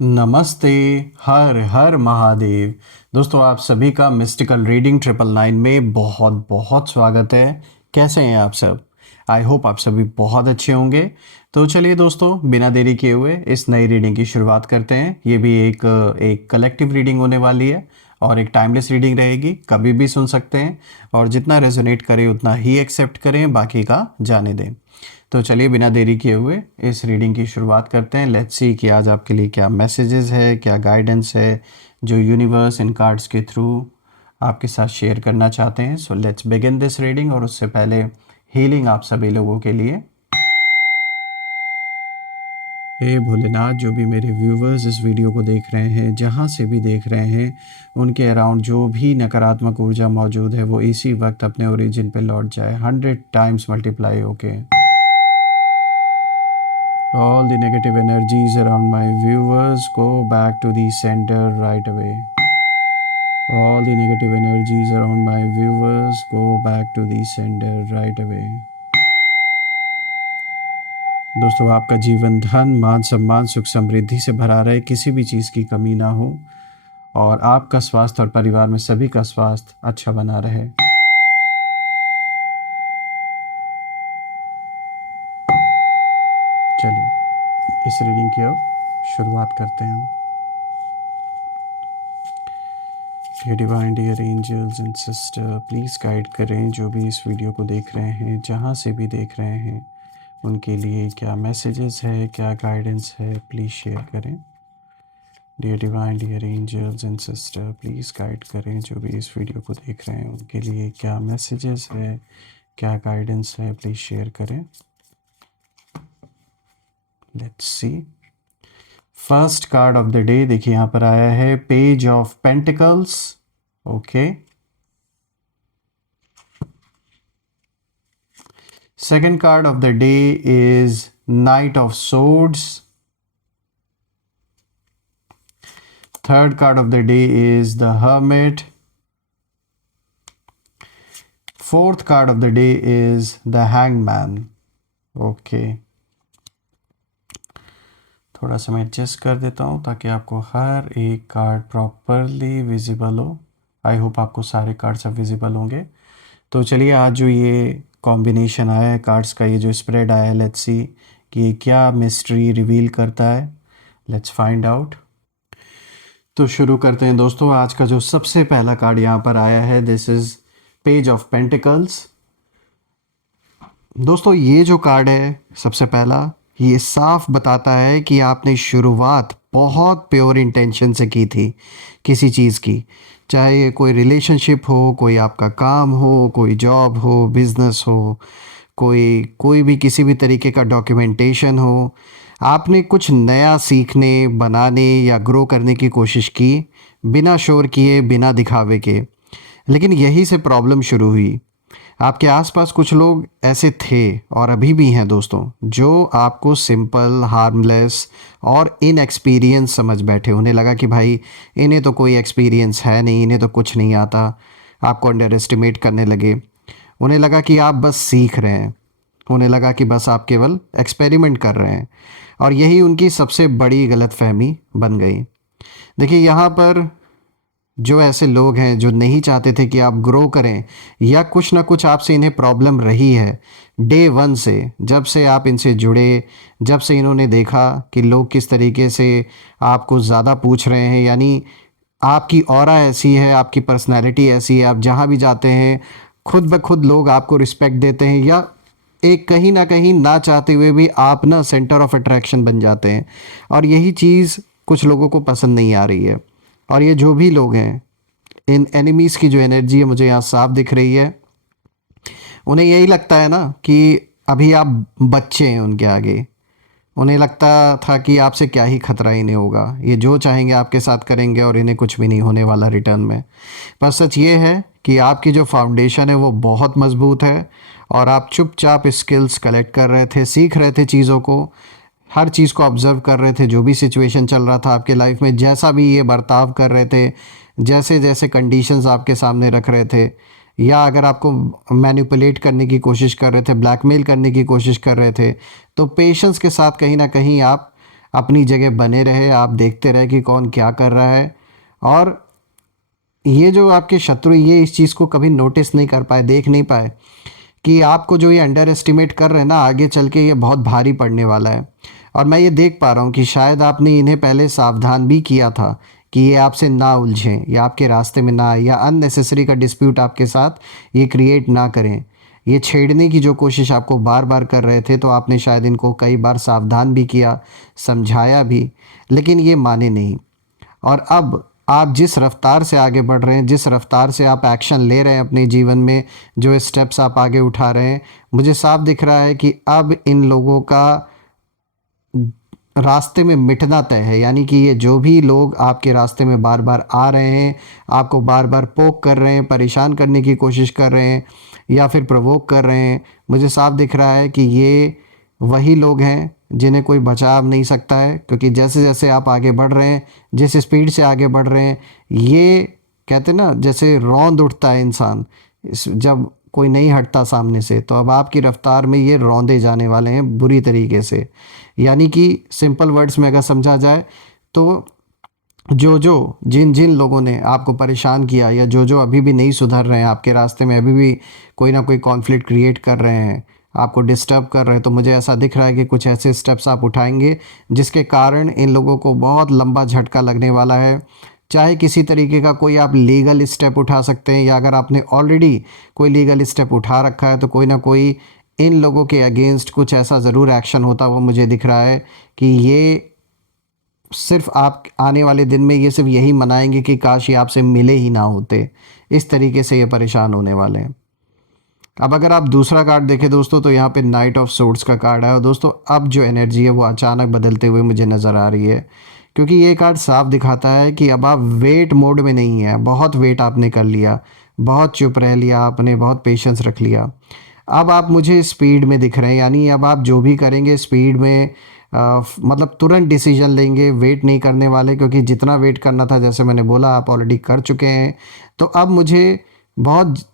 नमस्ते। हर हर महादेव। दोस्तों, आप सभी का मिस्टिकल रीडिंग 999 में बहुत बहुत स्वागत है। कैसे हैं आप सब? आई होप आप सभी बहुत अच्छे होंगे। तो चलिए दोस्तों, बिना देरी किए हुए इस नई रीडिंग की शुरुआत करते हैं। ये भी एक कलेक्टिव रीडिंग होने वाली है और एक टाइमलेस रीडिंग रहेगी, कभी भी सुन सकते हैं और जितना रेजोनेट करे उतना ही एक्सेप्ट करें, बाकी का जाने दें। तो चलिए बिना देरी किए हुए इस रीडिंग की शुरुआत करते हैं। लेट्स सी कि आज आपके लिए क्या मैसेजेस है, क्या गाइडेंस है जो यूनिवर्स इन कार्ड्स के थ्रू आपके साथ शेयर करना चाहते हैं। So let's begin this reading. और उससे पहले हीलिंग आप सभी लोगों के लिए। हे भोलेनाथ, जो भी मेरे व्यूवर्स इस वीडियो को देख रहे हैं, जहाँ से भी देख रहे हैं, उनके अराउंड जो भी नकारात्मक ऊर्जा मौजूद है वो इसी वक्त अपने ओरिजिन पे लौट जाए, 100 टाइम्स मल्टीप्लाई होके। All the negative energies around my viewers go back to the sender right away. All the negative energies around my viewers go back to the sender right away. दोस्तों, आपका जीवन धन, मान सम्मान, सुख समृद्धि से भरा रहे, किसी भी चीज़ की कमी ना हो और आपका स्वास्थ्य और परिवार में सभी का स्वास्थ्य अच्छा बना रहे। चलिए इस रीडिंग की अब शुरुआत करते हैं हम। Divine dear angels and sister, please guide करें जो भी इस वीडियो को देख रहे हैं, जहाँ से भी देख रहे हैं, उनके लिए क्या मैसेजेस है, क्या गाइडेंस है, प्लीज़ शेयर करें। Dear divine dear angels and sister, please guide करें जो भी इस वीडियो को देख रहे हैं, उनके लिए क्या मैसेजेस है, क्या गाइडेंस है, प्लीज़ शेयर करें। Let's see. First card of the day देखिए यहाँ पर आया है page of pentacles. Okay. Second card of the day is night of swords. Third card of the day is the Hermit. Fourth card of the day is the Hangman. Okay. थोड़ा सा मैं adjust कर देता हूँ ताकि आपको हर एक card properly visible हो। आई होप आपको सारे कार्ड्स अब विजिबल होंगे। तो चलिए, आज जो ये कॉम्बिनेशन आया है कार्ड्स का, ये जो स्प्रेड आया है, लेट्स सी कि ये क्या मिस्ट्री रिवील करता है। Let's find out. तो शुरू करते हैं दोस्तों। आज का जो सबसे पहला कार्ड यहाँ पर आया है, this is page of pentacles. दोस्तों, ये जो कार्ड है सबसे पहला, ये साफ बताता है कि आपने शुरुआत बहुत प्योर इंटेंशन से की थी किसी चीज़ की। चाहे ये कोई रिलेशनशिप हो, कोई आपका काम हो, कोई जॉब हो, बिजनेस हो, कोई कोई भी किसी भी तरीके का डॉक्यूमेंटेशन हो, आपने कुछ नया सीखने, बनाने या ग्रो करने की कोशिश की, बिना शोर किए, बिना दिखावे के। लेकिन यहीं से प्रॉब्लम शुरू हुई। आपके आसपास कुछ लोग ऐसे थे और अभी भी हैं दोस्तों, जो आपको सिंपल, हार्मलेस और इनएक्सपीरियंस समझ बैठे। उन्हें लगा कि भाई इन्हें तो कोई एक्सपीरियंस है नहीं, इन्हें तो कुछ नहीं आता। आपको अंडर एस्टिमेट करने लगे। उन्हें लगा कि आप बस सीख रहे हैं। उन्हें लगा कि बस आप केवल एक्सपेरिमेंट कर रहे हैं और यही उनकी सबसे बड़ी गलतफहमी बन गई। देखिए, यहाँ पर जो ऐसे लोग हैं जो नहीं चाहते थे कि आप ग्रो करें या कुछ ना कुछ आपसे इन्हें प्रॉब्लम रही है डे वन से, जब से आप इनसे जुड़े, जब से इन्होंने देखा कि लोग किस तरीके से आपको ज़्यादा पूछ रहे हैं, यानी आपकी ऑरा ऐसी है, आपकी पर्सनैलिटी ऐसी है, आप जहाँ भी जाते हैं खुद ब खुद लोग आपको रिस्पेक्ट देते हैं या एक कहीं ना कहीं ना चाहते हुए भी आप ना सेंटर ऑफ अट्रैक्शन बन जाते हैं। और यही चीज़ कुछ लोगों को पसंद नहीं आ रही है। और ये जो भी लोग हैं, इन एनिमीज़ की जो एनर्जी है मुझे यहाँ साफ दिख रही है। उन्हें यही लगता है ना कि अभी आप बच्चे हैं उनके आगे। उन्हें लगता था कि आपसे क्या ही खतरा, ही नहीं होगा, ये जो चाहेंगे आपके साथ करेंगे और इन्हें कुछ भी नहीं होने वाला रिटर्न में। पर सच ये है कि आपकी जो फाउंडेशन है वो बहुत मज़बूत है और आप चुपचाप स्किल्स कलेक्ट कर रहे थे, सीख रहे थे चीज़ों को, हर चीज़ को ऑब्ज़र्व कर रहे थे। जो भी सिचुएशन चल रहा था आपके लाइफ में, जैसा भी ये बर्ताव कर रहे थे, जैसे जैसे कंडीशंस आपके सामने रख रहे थे, या अगर आपको मैनिपुलेट करने की कोशिश कर रहे थे, ब्लैकमेल करने की कोशिश कर रहे थे, तो पेशेंस के साथ कहीं ना कहीं आप अपनी जगह बने रहे, आप देखते रहे कि कौन क्या कर रहा है। और ये जो आपके शत्रु, ये इस चीज़ को कभी नोटिस नहीं कर पाए, देख नहीं पाए कि आपको जो ये अंडर एस्टिमेट कर रहे हैं ना, आगे चल के ये बहुत भारी पड़ने वाला है। और मैं ये देख पा रहा हूँ कि शायद आपने इन्हें पहले सावधान भी किया था कि ये आपसे ना उलझें या आपके रास्ते में ना आए, या अननेसेसरी का डिस्प्यूट आपके साथ ये क्रिएट ना करें। ये छेड़ने की जो कोशिश आपको बार बार कर रहे थे, तो आपने शायद इनको कई बार सावधान भी किया, समझाया भी, लेकिन ये माने नहीं। और अब आप जिस रफ्तार से आगे बढ़ रहे हैं, जिस रफ्तार से आप एक्शन ले रहे हैं अपने जीवन में, जो स्टेप्स आप आगे उठा रहे हैं, मुझे साफ दिख रहा है कि अब इन लोगों का रास्ते में मिटना तय है। यानी कि ये जो भी लोग आपके रास्ते में बार बार आ रहे हैं, आपको बार बार पोक कर रहे हैं, परेशान करने की कोशिश कर रहे हैं, या फिर प्रवोक कर रहे हैं, मुझे साफ दिख रहा है कि ये वही लोग हैं जिन्हें कोई बचा अब नहीं सकता है। क्योंकि जैसे जैसे आप आगे बढ़ रहे हैं, जिस स्पीड से आगे बढ़ रहे हैं, ये कहते हैं ना, जैसे रौंद उठता है इंसान जब कोई नहीं हटता सामने से, तो अब आपकी रफ्तार में ये रौंदे जाने वाले हैं बुरी तरीके से। यानी कि सिंपल वर्ड्स में अगर समझा जाए तो जो जो जिन जिन लोगों ने आपको परेशान किया, या जो जो अभी भी नहीं सुधर रहे हैं आपके रास्ते में, अभी भी कोई ना कोई कॉन्फ्लिक्ट क्रिएट कर रहे हैं, आपको डिस्टर्ब कर रहे हैं, तो मुझे ऐसा दिख रहा है कि कुछ ऐसे स्टेप्स आप उठाएंगे जिसके कारण इन लोगों को बहुत लंबा झटका लगने वाला है। चाहे किसी तरीके का कोई आप लीगल स्टेप उठा सकते हैं, या अगर आपने ऑलरेडी कोई लीगल स्टेप उठा रखा है, तो कोई ना कोई इन लोगों के अगेंस्ट कुछ ऐसा ज़रूर एक्शन होता हुआ मुझे दिख रहा है कि ये सिर्फ आप आने वाले दिन में ये सिर्फ यही मनाएंगे कि काश ये आपसे मिले ही ना होते। इस तरीके से ये परेशान होने वाले हैं। अब अगर आप दूसरा कार्ड देखें दोस्तों, तो यहाँ पे नाइट ऑफ सोर्ड्स का कार्ड है। और दोस्तों, अब जो एनर्जी है वो अचानक बदलते हुए मुझे नज़र आ रही है, क्योंकि ये कार्ड साफ दिखाता है कि अब आप वेट मोड में नहीं है। बहुत वेट आपने कर लिया, बहुत चुप रह लिया आपने, बहुत पेशेंस रख लिया। अब आप मुझे स्पीड में दिख रहे हैं, यानी अब आप जो भी करेंगे स्पीड में, मतलब तुरंत डिसीजन लेंगे, वेट नहीं करने वाले। क्योंकि जितना वेट करना था, जैसे मैंने बोला, आप ऑलरेडी कर चुके हैं। तो अब मुझे बहुत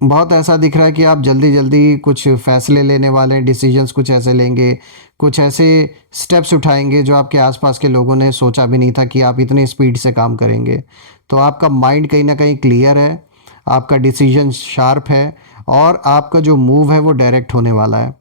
बहुत ऐसा दिख रहा है कि आप जल्दी जल्दी कुछ फैसले लेने वाले हैं, डिसीजंस कुछ ऐसे लेंगे, कुछ ऐसे स्टेप्स उठाएंगे जो आपके आसपास के लोगों ने सोचा भी नहीं था कि आप इतनी स्पीड से काम करेंगे। तो आपका माइंड कहीं ना कहीं क्लियर है, आपका डिसीजन शार्प है, और आपका जो मूव है वो डायरेक्ट होने वाला है।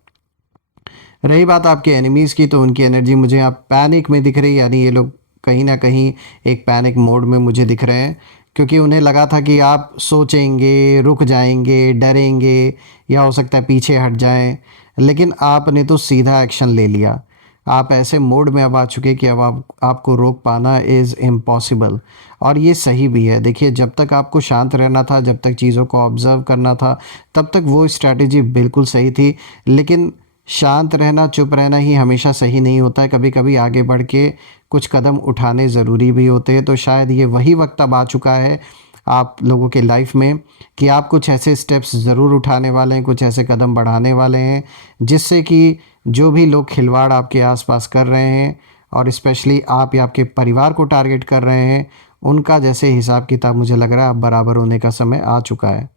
रही बात आपके एनिमीज़ की, तो उनकी एनर्जी मुझे यहाँ पैनिक में दिख रही है। यानी ये लोग कहीं ना कहीं एक पैनिक मोड में मुझे दिख रहे हैं, क्योंकि उन्हें लगा था कि आप सोचेंगे, रुक जाएंगे, डरेंगे, या हो सकता है पीछे हट जाएं। लेकिन आपने तो सीधा एक्शन ले लिया। आप ऐसे मोड में अब आ चुके कि अब आपको रोक पाना इज़ इम्पॉसिबल। और ये सही भी है। देखिए, जब तक आपको शांत रहना था, जब तक चीज़ों को ऑब्ज़र्व करना था, तब तक वो स्ट्रैटेजी बिल्कुल सही थी। लेकिन शांत रहना, चुप रहना ही हमेशा सही नहीं होता है। कभी कभी आगे बढ़ के कुछ कदम उठाने ज़रूरी भी होते हैं। तो शायद ये वही वक्त अब आ चुका है आप लोगों के लाइफ में कि आप कुछ ऐसे स्टेप्स ज़रूर उठाने वाले हैं, कुछ ऐसे कदम बढ़ाने वाले हैं, जिससे कि जो भी लोग खिलवाड़ आपके आसपास कर रहे हैं, और स्पेशली आप या आपके परिवार को टारगेट कर रहे हैं, उनका जैसे हिसाब किताब मुझे लग रहा है अब बराबर होने का समय आ चुका है।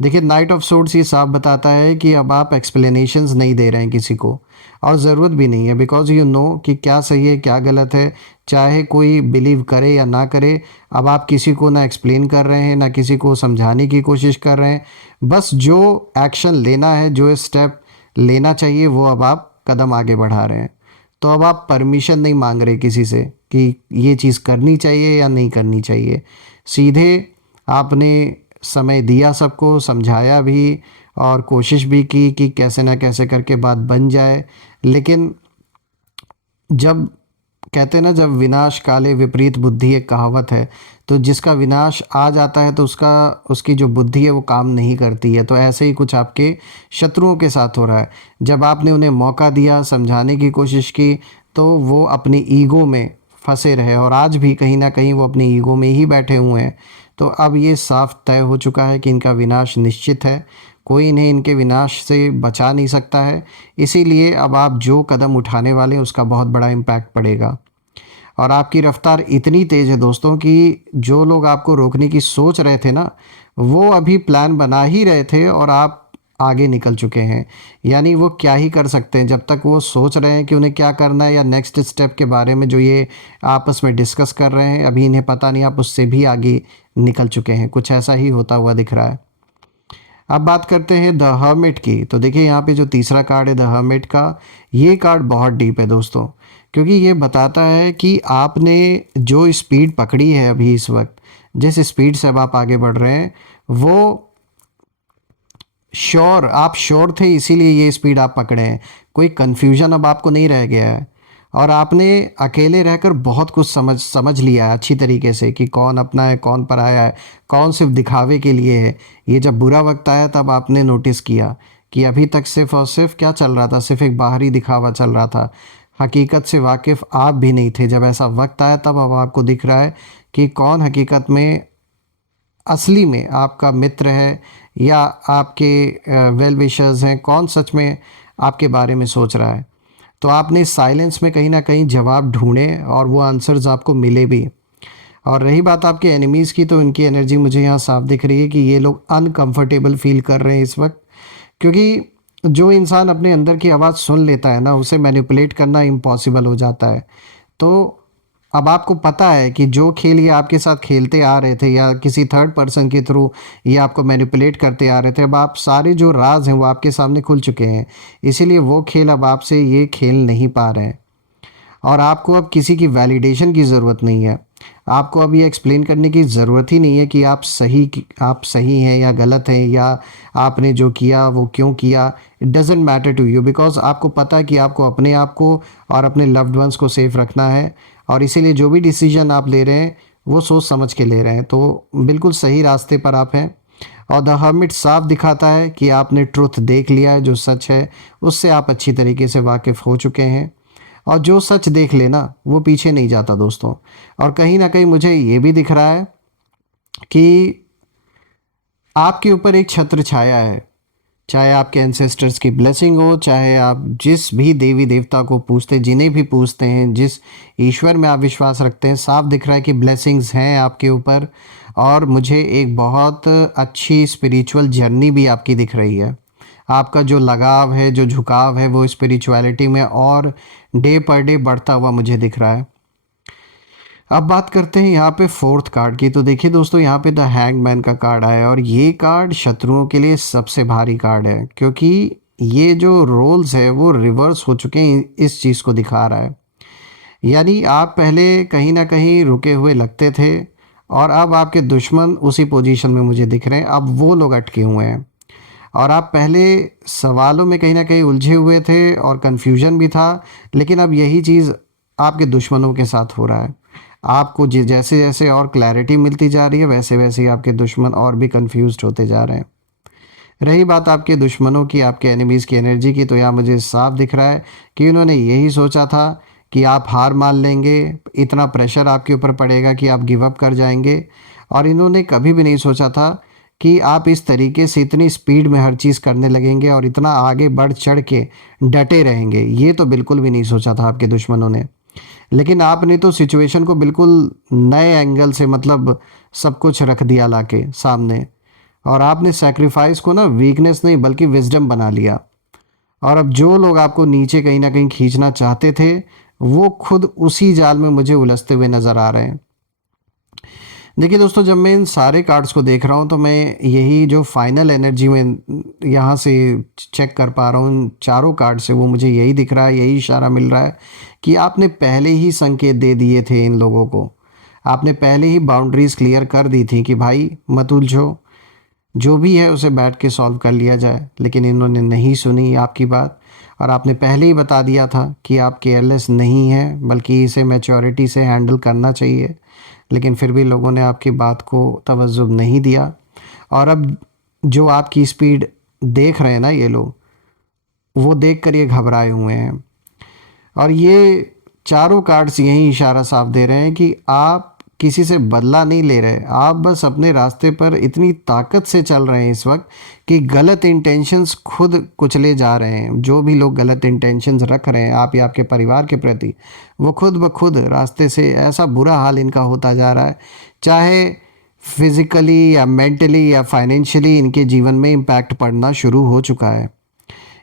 देखिए, नाइट ऑफ सोर्ड्स ये साफ बताता है कि अब आप एक्सप्लेनेशंस नहीं दे रहे हैं किसी को, और ज़रूरत भी नहीं है। बिकॉज यू नो कि क्या सही है, क्या गलत है, चाहे कोई बिलीव करे या ना करे। अब आप किसी को ना एक्सप्लेन कर रहे हैं, ना किसी को समझाने की कोशिश कर रहे हैं। बस जो एक्शन लेना है, जो स्टेप लेना चाहिए, वो अब आप कदम आगे बढ़ा रहे हैं। तो अब आप परमिशन नहीं मांग रहे किसी से कि ये चीज़ करनी चाहिए या नहीं करनी चाहिए। सीधे आपने समय दिया, सबको समझाया भी, और कोशिश भी की कि कैसे ना कैसे करके बात बन जाए। लेकिन जब कहते हैं ना, जब विनाश काले विपरीत बुद्धि, एक कहावत है, तो जिसका विनाश आ जाता है तो उसकी जो बुद्धि है वो काम नहीं करती है। तो ऐसे ही कुछ आपके शत्रुओं के साथ हो रहा है। जब आपने उन्हें मौका दिया, समझाने की कोशिश की, तो वो अपनी ईगो में फंसे रहे, और आज भी कहीं ना कहीं वो अपनी ईगो में ही बैठे हुए हैं। तो अब ये साफ तय हो चुका है कि इनका विनाश निश्चित है। कोई इन्हें इनके विनाश से बचा नहीं सकता है। इसीलिए अब आप जो कदम उठाने वाले हैं उसका बहुत बड़ा इम्पैक्ट पड़ेगा। और आपकी रफ्तार इतनी तेज़ है दोस्तों कि जो लोग आपको रोकने की सोच रहे थे ना, वो अभी प्लान बना ही रहे थे, और आप आगे निकल चुके हैं। यानी वो क्या ही कर सकते हैं जब तक वो सोच रहे हैं कि उन्हें क्या करना है, या नेक्स्ट स्टेप के बारे में जो ये आपस में डिस्कस कर रहे हैं, अभी इन्हें पता नहीं, आप उससे भी आगे निकल चुके हैं। कुछ ऐसा ही होता हुआ दिख रहा है। अब बात करते हैं द हर्मिट की। तो देखिए यहाँ पे जो तीसरा कार्ड है द हर्मिट का, ये कार्ड बहुत डीप है दोस्तों, क्योंकि ये बताता है कि आपने जो स्पीड पकड़ी है अभी इस वक्त, जिस स्पीड से अब आप आगे बढ़ रहे हैं, वो आप श्योर थे, इसीलिए ये स्पीड आप पकड़े हैं। कोई कन्फ्यूजन अब आपको नहीं रह गया है, और आपने अकेले रहकर बहुत कुछ समझ समझ लिया है अच्छी तरीके से कि कौन अपना है, कौन पराया है, कौन सिर्फ दिखावे के लिए है। ये जब बुरा वक्त आया तब आपने नोटिस किया कि अभी तक सिर्फ और सिर्फ क्या चल रहा था, सिर्फ एक बाहरी दिखावा चल रहा था। हकीकत से वाकिफ़ आप भी नहीं थे। जब ऐसा वक्त आया तब अब आपको दिख रहा है कि कौन हकीकत में, असली में आपका मित्र है, या आपके वेल विशर्स हैं, कौन सच में आपके बारे में सोच रहा है। तो आपने साइलेंस में कहीं ना कहीं जवाब ढूंढे, और वो आंसर्स आपको मिले भी। और रही बात आपके एनिमीज़ की, तो इनकी एनर्जी मुझे यहाँ साफ दिख रही है कि ये लोग अनकंफर्टेबल फील कर रहे हैं इस वक्त, क्योंकि जो इंसान अपने अंदर की आवाज़ सुन लेता है ना, उसे मैनिपुलेट करना इम्पॉसिबल हो जाता है। तो अब आपको पता है कि जो खेल ये आपके साथ खेलते आ रहे थे, या किसी थर्ड पर्सन के थ्रू ये आपको मैनिपुलेट करते आ रहे थे, अब आप सारे जो राज हैं वो आपके सामने खुल चुके हैं। इसीलिए वो खेल अब आपसे ये खेल नहीं पा रहे हैं, और आपको अब किसी की वैलिडेशन की ज़रूरत नहीं है। आपको अब ये एक्सप्लेन करने की ज़रूरत ही नहीं है कि आप सही हैं या गलत हैं, या आपने जो किया वो क्यों किया। It doesn't matter to you, because आपको पता है कि आपको अपने आप को और अपने लव्ड वंस को सेफ रखना है, और इसीलिए जो भी डिसीजन आप ले रहे हैं वो सोच समझ के ले रहे हैं। तो बिल्कुल सही रास्ते पर आप हैं। और द हर्मिट साफ दिखाता है कि आपने ट्रुथ देख लिया है, जो सच है उससे आप अच्छी तरीके से वाकिफ़ हो चुके हैं। और जो सच देख लेना वो पीछे नहीं जाता दोस्तों। और कहीं ना कहीं मुझे ये भी दिख रहा है कि आपके ऊपर एक छत्र छाया है, चाहे आपके एंसेस्टर्स की ब्लेसिंग हो, चाहे आप जिस भी देवी देवता को पूजते, जिन्हें भी पूजते हैं, जिस ईश्वर में आप विश्वास रखते हैं, साफ दिख रहा है कि ब्लेसिंग्स हैं आपके ऊपर। और मुझे एक बहुत अच्छी स्पिरिचुअल जर्नी भी आपकी दिख रही है। आपका जो लगाव है, जो झुकाव है, वो स्पिरिचुअलिटी में और डे पर डे बढ़ता हुआ मुझे दिख रहा है। अब बात करते हैं यहाँ पे फोर्थ कार्ड की। तो देखिए दोस्तों, यहाँ पे द हैंगमैन का कार्ड आया है, और ये कार्ड शत्रुओं के लिए सबसे भारी कार्ड है, क्योंकि ये जो रोल्स है वो रिवर्स हो चुके हैं। इस चीज़ को दिखा रहा है, यानी आप पहले कहीं ना कहीं रुके हुए लगते थे, और अब आपके दुश्मन उसी पोजीशन में मुझे दिख रहे हैं। अब वो लोग अटके हुए हैं, और आप पहले सवालों में कहीं ना कहीं उलझे हुए थे, और कन्फ्यूजन भी था। लेकिन अब यही चीज़ आपके दुश्मनों के साथ हो रहा है। आपको जैसे जैसे और क्लैरिटी मिलती जा रही है, वैसे वैसे ही आपके दुश्मन और भी कंफ्यूज्ड होते जा रहे हैं। रही बात आपके दुश्मनों की, आपके एनिमीज़ की एनर्जी की, तो यहाँ मुझे साफ दिख रहा है कि उन्होंने यही सोचा था कि आप हार मान लेंगे, इतना प्रेशर आपके ऊपर पड़ेगा कि आप गिव अप कर जाएंगे। और इन्होंने कभी भी नहीं सोचा था कि आप इस तरीके से इतनी स्पीड में हर चीज़ करने लगेंगे, और इतना आगे बढ़ चढ़ के डटे रहेंगे। ये तो बिल्कुल भी नहीं सोचा था आपके दुश्मनों ने। लेकिन आपने तो सिचुएशन को बिल्कुल नए एंगल से, मतलब सब कुछ रख दिया लाके सामने, और आपने सेक्रीफाइस को ना वीकनेस नहीं बल्कि विजडम बना लिया। और अब जो लोग आपको नीचे कहीं ना कहीं खींचना चाहते थे, वो खुद उसी जाल में मुझे उलझते हुए नज़र आ रहे हैं। देखिए दोस्तों, जब मैं इन सारे कार्ड्स को देख रहा हूँ, तो मैं यही जो फाइनल एनर्जी में यहाँ से चेक कर पा रहा हूँ इन चारों कार्ड से, वो मुझे यही दिख रहा है, यही इशारा मिल रहा है कि आपने पहले ही संकेत दे दिए थे इन लोगों को। आपने पहले ही बाउंड्रीज क्लियर कर दी थी कि भाई मत उलझो, जो भी है उसे बैठ के सॉल्व कर लिया जाए। लेकिन इन्होंने नहीं सुनी आपकी बात, और आपने पहले ही बता दिया था कि आप केयरलेस नहीं हैं, बल्कि इसे मैच्योरिटी से हैंडल करना चाहिए। लेकिन फिर भी लोगों ने आपकी बात को तवज्जो नहीं दिया, और अब जो आपकी स्पीड देख रहे हैं ना ये लोग, वो देख कर ये घबराए हुए हैं। और ये चारों कार्ड्स यही इशारा साफ दे रहे हैं कि आप किसी से बदला नहीं ले रहे, आप बस अपने रास्ते पर इतनी ताकत से चल रहे हैं इस वक्त कि गलत इंटेंशंस खुद कुचले जा रहे हैं। जो भी लोग गलत इंटेंशंस रख रहे हैं आप या आपके परिवार के प्रति, वो खुद ब खुद रास्ते से, ऐसा बुरा हाल इनका होता जा रहा है। चाहे फिजिकली या मेंटली या फाइनेंशियली इनके जीवन में इम्पैक्ट पड़ना शुरू हो चुका है।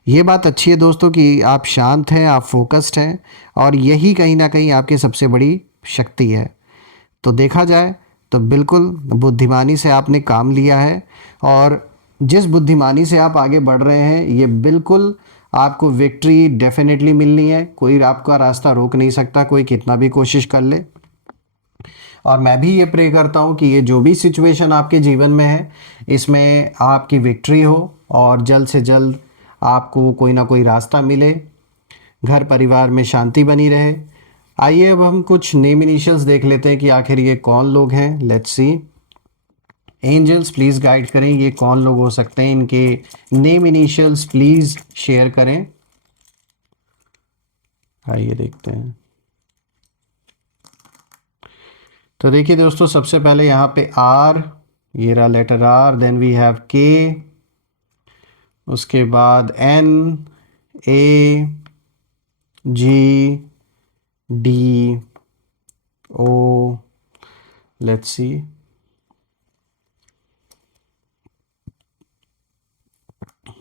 ये बात अच्छी है दोस्तों कि आप शांत हैं, आप फोकस्ड हैं, और यही कहीं ना कहीं आपकी सबसे बड़ी शक्ति है। तो देखा जाए तो बिल्कुल बुद्धिमानी से आपने काम लिया है, और जिस बुद्धिमानी से आप आगे बढ़ रहे हैं ये बिल्कुल आपको विक्ट्री डेफिनेटली मिलनी है। कोई आपका रास्ता रोक नहीं सकता, कोई कितना भी कोशिश कर ले। और मैं भी ये प्रे करता हूँ कि ये जो भी सिचुएशन आपके जीवन में है इसमें आपकी विक्ट्री हो, और जल्द से जल्द आपको कोई ना कोई रास्ता मिले, घर परिवार में शांति बनी रहे। आइए अब हम कुछ नेम इनिशियल्स देख लेते हैं कि आखिर ये कौन लोग हैं। Let's see. Angels please guide करें, ये कौन लोग हो सकते हैं, इनके नेम इनिशियल्स प्लीज़ शेयर करें। आइए देखते हैं। तो देखिए दोस्तों, सबसे पहले यहाँ पे आर, ये रहा letter R, then we have K, उसके बाद N, A, G, D, O, let's see,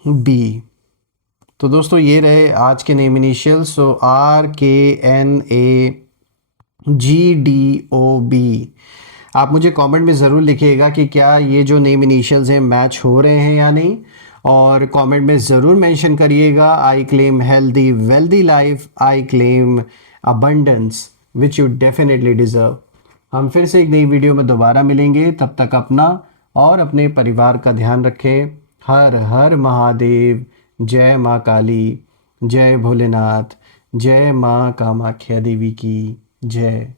B. तो दोस्तों ये रहे आज के name initials. So R, K, N, A, G, D, O, B. आप मुझे कमेंट में ज़रूर लिखिएगा कि क्या ये जो नेम इनिशियल्स हैं मैच हो रहे हैं या नहीं, और कमेंट में ज़रूर मेंशन करिएगा I claim healthy wealthy life, I claim abundance which you definitely deserve. हम फिर से एक नई वीडियो में दोबारा मिलेंगे, तब तक अपना और अपने परिवार का ध्यान रखें। हर हर महादेव। जय माँ काली, जय भोलेनाथ, जय माँ कामाख्या देवी की जय।